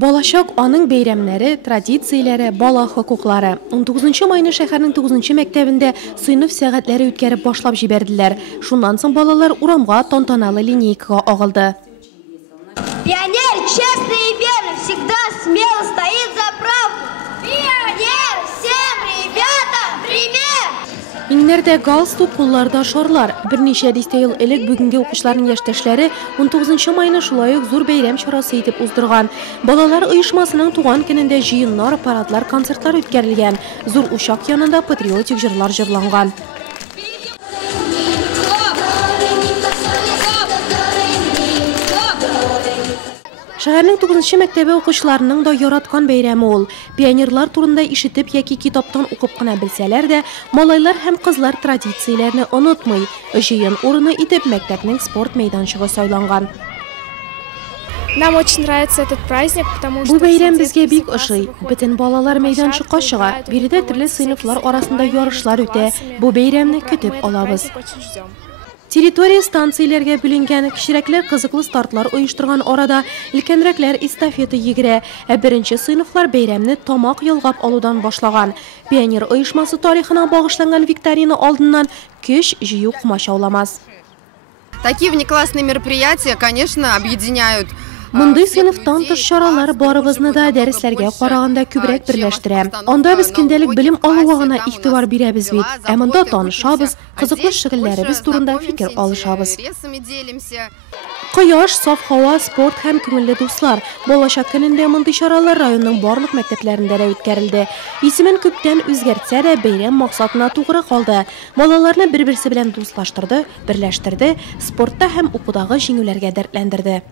Болашақ аның бейрәмләре, традицияләре, бала хокуклары. 19 майны шәһәрнең 9 мәктәбендә сыйныф сәгатьләре үткәреп башлап җибәрделәр. Шуннан соң балалар урамга тантаналы линейкага агылды. Пионер, честный и верный, всегда смело стоит за правду. Пионер, всем ребятам привет! Иннәрдә галстук, кулларда шарлар. Берничә дистә ел элек бүгенге укучыларның яшьтәшләре 19 майны шулай ук зур бәйрәм чарасы итеп уздырган. Балалар оешмасының туган көнендә җыеннар, парадлар, концертлар үткәрелгән. Зур учак янында патриотик җырлар җырланган. Шәһәрнең 9 мәктәбе укучыларының да яраткан бәйрәме ул. Пионерлар турында ишетеп яки китаптан укып кына белсәләр дә, малайлар һәм кызлар традицияләрне онытмый. Җыен урыны итеп мәктәпнең спорт мәйданчыгы сайланган. Нам очень нравится этот праздник, потому что... Бу бәйрәм безгә бик ошый. Бөтен балалар мәйданчыкка чыга. Биредә төрле сыйныфлар арасында ярышлар үтә. Бу бәйрәмне көтеп алабыз. Территория станцияләргә бүленгән, кичерәкләр кызыклы стартлар оештырган арада өлкәнрәкләр эстафета йөгерә, ә беренче сыйныфлар бәйрәмне тамак ялгап алудан башлаган. Пионер оешмасы тарихына багышланган викторина алдыннан көч җыю комачауламас. Такие внеклассные мероприятия, конечно, объединяют. Мондый сыйныфтан тыш чаралар барыбызны да дәресләргә караганда күбрәк берләштерә. Анда без көндәлек белем алуга гына игътибар бирәбез бит. Ә монда танышабыз, кызыклы шөгыльләребез турында фикер алышабыз. Кояш, саф һава, спорт һәм күңелле дуслар. Болашак көнендә мондый чаралар районның барлык мәктәпләрендә дә үткәрелде. Исемен күптән үзгәртсә дә бәйрәм максатына тугры калды. Балаларны бер-берсе белән дуслаштырды, берләштерде, спортта һәм укудагы җиңүләргә дәртләндерде.